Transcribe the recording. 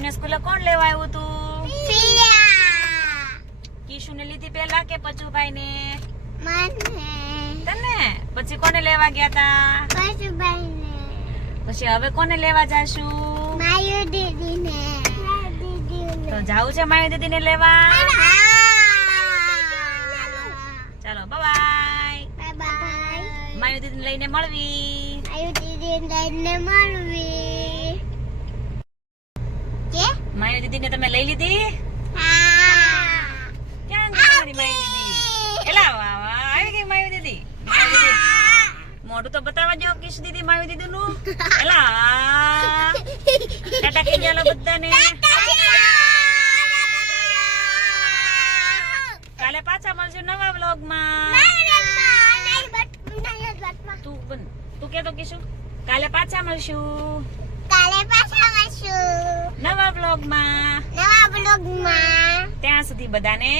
કિશુને સ્કૂલે કોણ લેવા આવ્યું તું? કિશુને લીધી પેલા કે પચુભાઈ ને? તને પછી કોને લેવા ગયા તા? પછી હવે કોને લેવા જાશું? તો જાવું છે માયુ દીદી ને લેવા? ચાલો બાય બાય. માયુ દીદી લઈને મળવી. માયુ દીદી ને તમે લઈ લીધી? ક્યાં ગઈ મારી માયુ દીદી? એલા વાહ વાહ, આવી ગઈ માયુ દીદી. મોઢું તો બતાવવા દો કિશુ દીદી માયુ દીદી નું. એલા ટાટા કહી ચાલો બધાને. કાલે પાછા મળશું નવા વ્લોગમાં. તું કેતો કિશુ કાલે પાછા મળશું નવા વ્લોગમાં. ત્યાં સુધી બધાને